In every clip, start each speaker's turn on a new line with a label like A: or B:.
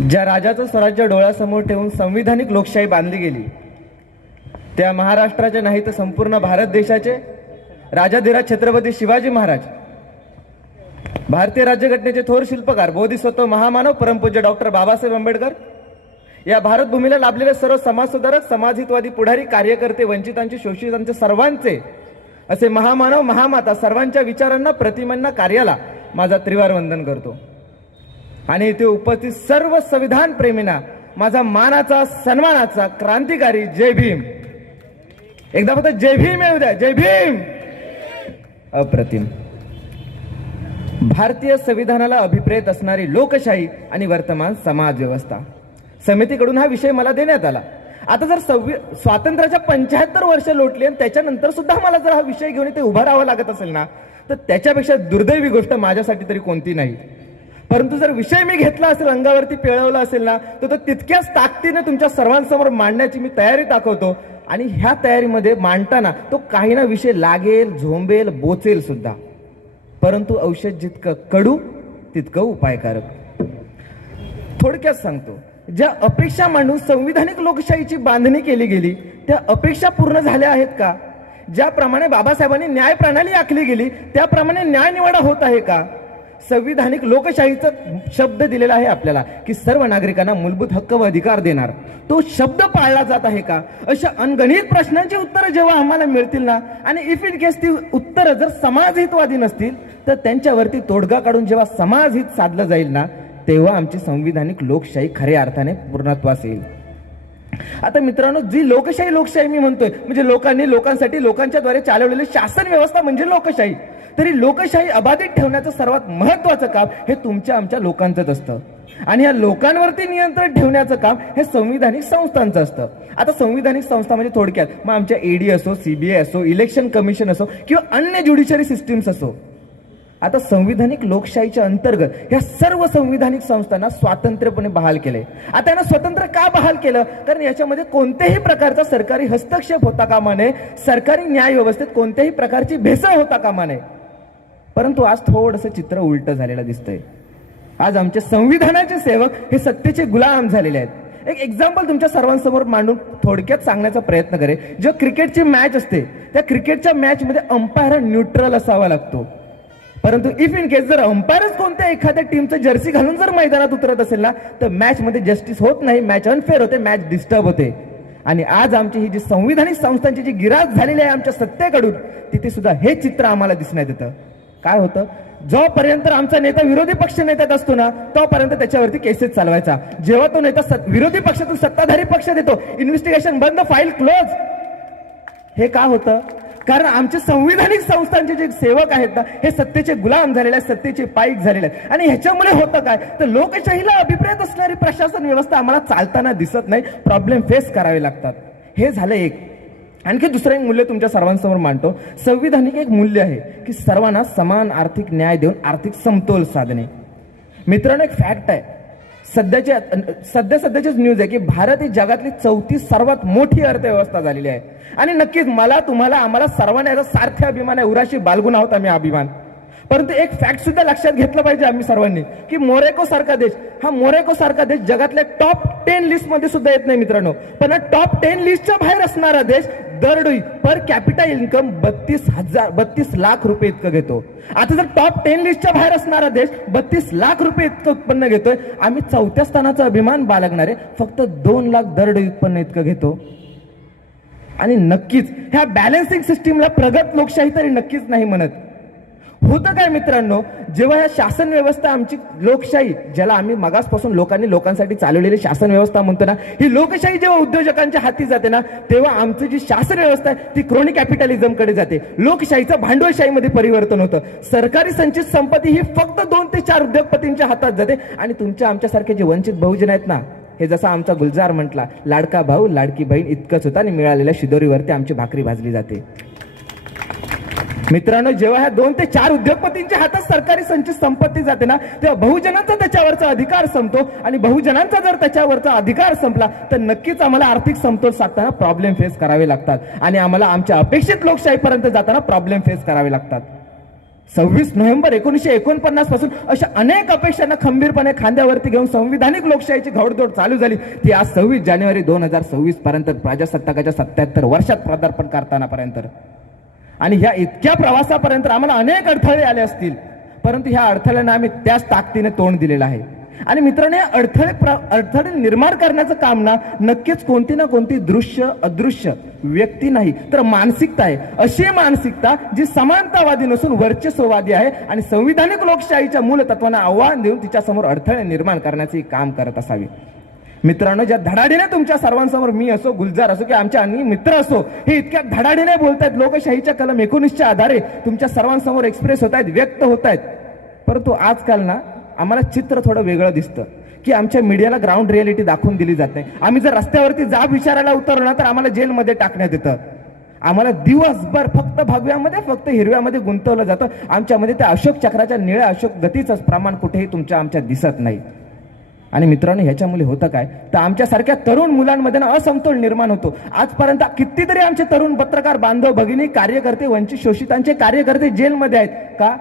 A: ज्या राजाचं स्वराज्य डोळ्यासमोर ठेवून संविधानिक लोकशाही बांधली गेली त्या महाराष्ट्राचे नाही तर संपूर्ण भारत देशाचे राजाधिराज छत्रपती शिवाजी महाराज भारतीय राज्यघटनेचे थोर शिल्पकार बोधिसत्व महामानव परमपूज्य डॉक्टर बाबासाहेब आंबेडकर या भारतभूमीला लाभलेले सर्व समाजसुधारक समाजहितवादी पुढारी कार्यकर्ते वंचितांचे शोषितांचे सर्वांचे असे महामानव महामाता सर्वांच्या विचारांना प्रतिमांना कार्याला माझा त्रिवार वंदन करतो. आणि इथे उपस्थित सर्व संविधान प्रेमींना माझा मानाचा सन्मानाचा क्रांतिकारी जय भीम. एकदा फक्त जय भीम येऊ द्या जय भीम. अप्रतिम. भारतीय संविधानाला अभिप्रेत असणारी लोकशाही आणि वर्तमान समाज व्यवस्था. समितीकडून हा विषय मला देण्यात आला. आता जर सव्वी स्वातंत्र्याच्या पंच्याहत्तर वर्ष लोटली आणि त्याच्यानंतर सुद्धा मला जर हा विषय घेऊन इथे उभा राहावा लागत असेल ना तर त्याच्यापेक्षा दुर्दैवी गोष्ट माझ्यासाठी तरी कोणती नाही. परंतु जर विषय मी घेतला असेल अंगावरती पिळवला असेल ना तर तो तितक्याच ताकदीने तुमच्या सर्वांसमोर मांडण्याची मी तयारी दाखवतो. आणि ह्या तयारीमध्ये मांडताना तो काही ना विषय लागेल झोंबेल बोचेल सुद्धा. परंतु औषध जितकं कडू तितकं उपायकारक. थोडक्यात सांगतो. ज्या अपेक्षा मांडून संविधानिक लोकशाहीची बांधणी केली गेली त्या अपेक्षा पूर्ण झाल्या आहेत का? ज्याप्रमाणे बाबासाहेबांनी न्याय प्रणाली आखली गेली त्याप्रमाणे न्याय निवाडा होत आहे का? संविधानिक लोकशाहीचा शब्द दिलेला आहे आपल्याला की सर्व नागरिकांना मूलभूत हक्क व अधिकार देणार. तो शब्द पाळला जात आहे का? अशा अनगणित प्रश्नांची उत्तरं जेव्हा आम्हाला मिळतील ना आणि इफ इन केस ती उत्तरं जर समाजहितवादी नसतील तर त्यांच्यावरती तोडगा काढून जेव्हा समाजहित साधलं जाईल ना तेव्हा आमची संविधानिक लोकशाही खऱ्या अर्थाने पूर्णत्वास येईल. आता मित्रांनो जी लोकशाही लोकशाही मी म्हणतोय म्हणजे लोकांनी लोकांसाठी लोकांच्याद्वारे चालवलेली शासन व्यवस्था म्हणजे लोकशाही. तरी लोकशाही अबाधित ठेवण्याचं सर्वात महत्वाचं काम हे तुमच्या आमच्या लोकांचंच असतं. आणि या लोकांवरती नियंत्रण ठेवण्याचं काम हे संविधानिक संस्थांचं असतं. आता संविधानिक संस्था म्हणजे थोडक्यात मग आमच्या ईडी असो सीबीआय असो इलेक्शन कमिशन असो किंवा अन्य ज्युडिशरी सिस्टीम्स असो. आता संविधानिक लोकशाहीच्या अंतर्गत ह्या सर्व संविधानिक संस्थांना स्वातंत्र्यपणे बहाल केले. आता यांना स्वतंत्र का बहाल केलं? कारण याच्यामध्ये कोणत्याही प्रकारचा सरकारी हस्तक्षेप होता कामा नये. सरकारी न्याय व्यवस्थेत कोणत्याही प्रकारची भेसळ होता कामा नये. परंतु आज थोडंसं चित्र उलट झालेलं दिसतंय. आज आमचे संविधानाचे सेवक हे सत्तेचे गुलाम झालेले आहेत. एक एक्झाम्पल तुमच्या सर्वांसमोर मांडून थोडक्यात सांगण्याचा प्रयत्न करेल जेव्हा क्रिकेटची मॅच असते त्या क्रिकेटच्या मॅचमध्ये अंपायर न्यूट्रल असावा लागतो. परंतु इफ इन केस जर अंपायरच कोणत्या एखाद्या टीमचं जर्सी घालून जर मैदानात उतरत असेल ना तर मॅचमध्ये जस्टिस होत नाही मॅच अनफेअर होते मॅच डिस्टर्ब होते. आणि आज आमची ही जी संविधानिक संस्थांची जी गिराज झालेली आहे आमच्या सत्तेकडून तिथे सुद्धा हे चित्र आम्हाला दिसण्यात येतं. काय होतं? जोपर्यंत आमचा नेता विरोधी पक्ष नेत्यात असतो ना तोपर्यंत त्याच्यावरती केसेस चालवायचा. जेव्हा तो नेता सत- विरोधी पक्षातून सत्ताधारी पक्ष देतो इन्व्हेस्टिगेशन बंद फाईल क्लोज हे का होतं? कारण आमचे संविधानिक संस्थांचे जे सेवक आहेत ना हे सत्तेचे गुलाम झालेले आहेत सत्तेचे पाईक झालेले आहेत. आणि ह्याच्यामुळे होतं काय? तर लोकशाहीला अभिप्रेत असणारी प्रशासन व्यवस्था आम्हाला चालताना दिसत नाही प्रॉब्लेम फेस करावे लागतात. हे झालं एक. आणखी दुसरं एक मूल्य तुमच्या सर्वांसमोर मांडतो. संविधानिक एक मूल्य आहे की सर्वांना समान आर्थिक न्याय देऊन आर्थिक समतोल साधणे. मित्रांनो एक फॅक्ट आहे. सध्याच्या सध्या सध्याचीच न्यूज आहे की भारत ही जगातली चौथी सर्वात मोठी अर्थव्यवस्था झालेली आहे. आणि नक्कीच मला तुम्हाला आम्हाला सर्वांना याचा सारखे अभिमान आहे. उराशी बालगुण आहोत आम्ही अभिमान. परंतु एक फॅक्ट सुद्धा लक्षात घेतलं पाहिजे आम्ही सर्वांनी की मोरेको सारखा देश हा मोरेको सारखा देश जगातल्या टॉप टेन लिस्टमध्ये सुद्धा येत नाही मित्रांनो. पण टॉप टेन लिस्टच्या बाहेर असणारा देश दरडोई पर कॅपिटल इन्कम बत्तीस हजार बत्तीस लाख रुपये इतकं घेतो. आता जर टॉप टेन लिस्टच्या बाहेर असणारा देश बत्तीस लाख रुपये इतकं उत्पन्न घेतोय आम्ही चौथ्या स्थानाचा अभिमान बाळगणारे फक्त दोन लाख दरडोई उत्पन्न इतकं घेतो. आणि नक्कीच ह्या बॅलन्सिंग सिस्टीमला प्रगत लोकशाही तरी नक्कीच नाही म्हणत. होतं काय मित्रांनो? जेव्हा ह्या शासन व्यवस्था आमची लोकशाही ज्याला आम्ही मगासपासून लोकांनी लोकांसाठी चालवलेली शासन व्यवस्था म्हणतो ना ही लोकशाही जेव्हा उद्योजकांच्या हाती जाते ना तेव्हा आमची जी शासन व्यवस्था आहे ती क्रोनी कॅपिटलिझमकडे जाते. लोकशाहीचं भांडवलशाहीमध्ये परिवर्तन होतं. सरकारी संचित संपत्ती ही फक्त दोन ते चार उद्योगपतींच्या हातात जाते. आणि तुमच्या आमच्यासारखे जे वंचित बहुजन आहेत ना हे जसा आमचा गुलजार म्हटला लाडका भाऊ लाडकी बहीण इतकंच होतं आणि मिळालेल्या शिदोरीवरती आमची भाकरी भाजली जाते. मित्रांनो जेव्हा ह्या दोन ते चार उद्योगपतींच्या हातात सरकारी संचित संपत्ती जाते ना तेव्हा बहुजनांचा त्याच्यावरचा अधिकार संपतो आणि बहुजनांचा जर त्याच्यावरचा अधिकार संपला तर नक्कीच आम्हाला आर्थिक समतोल साधताना प्रॉब्लेम फेस करावे लागतात. आणि आम्हाला आमच्या अपेक्षित लोकशाहीपर्यंत जाताना प्रॉब्लेम फेस करावे लागतात. सव्वीस नोव्हेंबर एकोणीसशे एकोणपन्नासपासून अशा अनेक अपेक्षांना खंबीरपणे खांद्यावरती घेऊन संविधानिक लोकशाहीची घोडदौड चालू झाली. ती आज सव्वीस जानेवारी दोन हजार सव्वीस पर्यंत प्रजासत्ताकाच्या सत्याहत्तर वर्षात पदार्पण करताना पर्यंत. आणि ह्या इतक्या प्रवासापर्यंत आम्हाला अनेक अडथळे आले असतील. परंतु ह्या अडथळ्यांना आम्ही त्याच ताकदीने तोंड दिलेलं आहे. आणि मित्रांनो या अडथळे प्र- अडथळे निर्माण करण्याचं काम ना नक्कीच कोणती ना कोणती दृश्य अदृश्य व्यक्ती नाही तर मानसिकता आहे. अशी मानसिकता जी समानतावादी नसून वर्चस्ववादी आहे आणि संविधानिक लोकशाहीच्या मूलतत्वांना आव्हान देऊन तिच्यासमोर अडथळे निर्माण करण्याचे काम करत असावी. मित्रांनो ज्या धडाडीने तुमच्या सर्वांसमोर मी असो गुलजार असो की आमच्या अन्य मित्र असो हे इतक्या धडाडीने बोलतायत लोकशाहीच्या कलम एकोणीसच्या आधारे तुमच्या सर्वांसमोर एक्सप्रेस होत आहेत व्यक्त होत आहेत परंतु आजकाल ना आम्हाला चित्र थोडं वेगळं दिसतं की आमच्या मीडियाला ग्राउंड रियालिटी दाखवून दिली जात नाही. आम्ही जर रस्त्यावरती जाब विचारायला उतरलो ना तर आम्हाला जेलमध्ये टाकण्यात येतं. आम्हाला दिवसभर फक्त भगव्यामध्ये फक्त हिरव्यामध्ये गुंतवलं जातं. आमच्यामध्ये त्या अशोक चक्राच्या निळ्या अशोक गतीचं प्रमाण कुठेही तुमच्या आमच्या दिसत नाही. आणि मित्रांनो ह्याच्यामुळे होतं काय? तर आमच्यासारख्या तरुण मुलांमध्ये ना असमतोल निर्माण होतो. आजपर्यंत कितीतरी आमचे तरुण पत्रकार बांधव भगिनी कार्यकर्ते वंचित शोषितांचे कार्यकर्ते जेलमध्ये आहेत. का?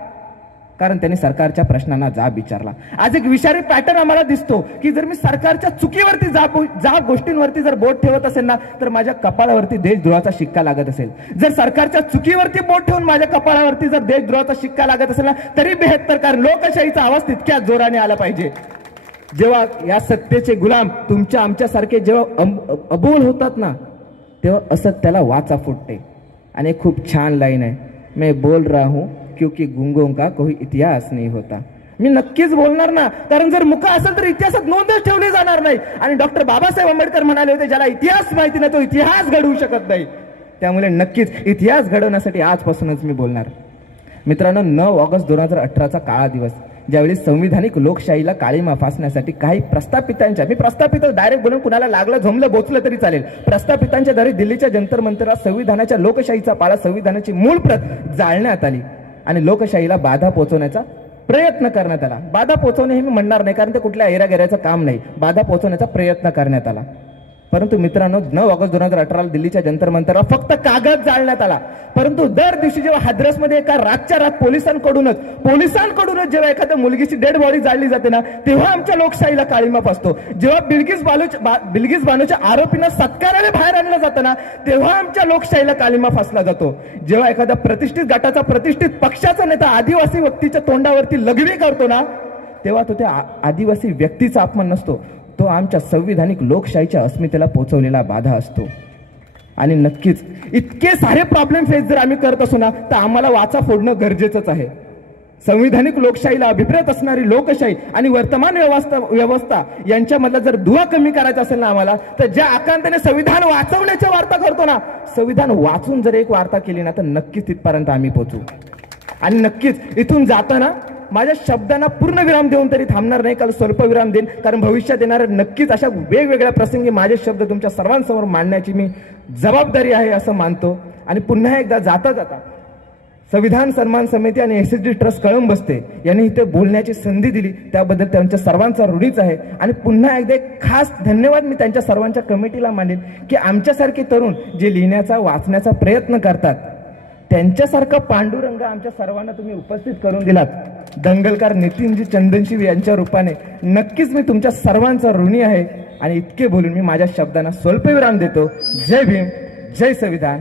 A: कारण त्यांनी सरकारच्या प्रश्नांना जाब विचारला. आज एक विषारी पॅटर्न आम्हाला दिसतो की जर मी सरकारच्या चुकीवरती जाब जा गोष्टींवरती जर बोट ठेवत असेल ना तर माझ्या कपाळावरती देशद्रोहाचा शिक्का लागत असेल. जर सरकारच्या चुकीवरती बोट ठेवून माझ्या कपाळावरती जर देशद्रोहाचा शिक्का लागत असेल ना तरी बेहत्तर कारण लोकशाहीचा आवाज तितक्या जोराने आला पाहिजे. जेव्हा या सत्तेचे गुलाम तुमच्या आमच्यासारखे जेव्हा अबोल होतात ना तेव्हा असं त्याला वाचा फुटते. आणि खूप छान लाईन आहे. मैं बोल रहा हूं क्योंकि गुंगों का कोई इतिहास नाही होता. मी नक्कीच बोलणार ना कारण जर मुका असेल तर इतिहासात नोंदच ठेवली जाणार नाही. आणि डॉक्टर बाबासाहेब आंबेडकर म्हणाले होते ज्याला इतिहास माहिती नाही तो इतिहास घडवू शकत नाही. त्यामुळे नक्कीच इतिहास घडवण्यासाठी आजपासूनच मी बोलणार. मित्रांनो नऊ ऑगस्ट दोन हजार अठराचा काळा दिवस. ज्यावेळी संविधानिक लोकशाहीला काळीमा फासण्यासाठी काही प्रस्थापितांच्या मी प्रस्थापित डायरेक्ट बोलून कुणाला लागलं झोमलं बोचलं तरी चालेल. प्रस्थापितांच्या द्वारे दिल्लीच्या जंतर मंतरात संविधानाच्या लोकशाहीचा पाळा संविधानाची मूळ प्रत जाळण्यात आली. आणि लोकशाहीला बाधा पोहोचवण्याचा प्रयत्न करण्यात आला. बाधा पोहोचवणे हे मी म्हणणार नाही कारण ते कुठल्या ऐरागेऱ्याचं काम नाही. बाधा पोहोचवण्याचा प्रयत्न करण्यात आला. परंतु मित्रांनो नऊ ऑगस्ट दोन हजार अठराला दिल्लीच्या जंतर मंतरला फक्त कागद जाळण्यात आला. परंतु दर दिवशी जेव्हा हादरसमध्ये एका रातच्या रात पोलिसांकडूनच पोलिसांकडूनच जेव्हा एखाद्या मुलगीची डेड बॉडी जाळली जाते ना तेव्हा आमच्या लोकशाहीला काळीमा असतो जेव्हा बिलगीस बालूच बिलगीस बानूच्या आरोपींना सत्काराने बाहेर आणलं जातं ना तेव्हा आमच्या लोकशाहीला काळीमा फासला जातो. जेव्हा एखाद्या प्रतिष्ठित गटाचा प्रतिष्ठित पक्षाचा नेता आदिवासी व्यक्तीच्या तोंडावरती लघवी करतो ना तेव्हा तो त्या आदिवासी व्यक्तीचा अपमान नसतो. तो आमच्या संविधानिक लोकशाहीच्या अस्मितेला पोचवलेला बाधा असतो. आणि नक्कीच इतके सारे प्रॉब्लेम फेस जर आम्ही करत असू ना तर आम्हाला वाचा फोडणं गरजेचंच आहे. संविधानिक लोकशाहीला अभिप्रेत असणारी लोकशाही आणि वर्तमान व्यवस्था व्यवस्था यांच्यामधला जर दुवा कमी करायचा असेल ना आम्हाला तर ज्या आकांताने संविधान वाचवण्याच्या वार्ता करतो ना संविधान वाचून जर एक वार्ता केली ना तर नक्कीच तिथपर्यंत आम्ही पोचू. आणि नक्कीच इथून जाताना माझ्या शब्दांना पूर्ण विराम देऊन तरी थांबणार नाही कारण स्वल्प विराम देईन. कारण भविष्यात येणाऱ्या नक्कीच अशा वेगवेगळ्या प्रसंगी माझे शब्द तुमच्या सर्वांसमोर मांडण्याची मी जबाबदारी आहे असं मानतो. आणि पुन्हा एकदा जाता जाता संविधान सन्मान समिती आणि S S D trust Kalamb बसते यांनी इथे बोलण्याची संधी दिली. त्याबद्दल त्यांच्या सर्वांचा ऋणीच आहे. आणि पुन्हा एकदा एक खास धन्यवाद मी त्यांच्या सर्वांच्या कमिटीला मानेन की आमच्यासारखे तरुण जे लिहिण्याचा वाचण्याचा प्रयत्न करतात त्यांच्यासारखा पांडुरंग आमच्या सर्वांना तुम्ही उपस्थित करून दिलात. दंगलकार नितीनजी चंदनशिव यांच्या रूपाने नक्कीच मी तुमच्या सर्वांचा ऋणी आहे. आणि इतके बोलून मी माझ्या शब्दांना स्वल्पविराम देतो. जय भीम जय संविधान.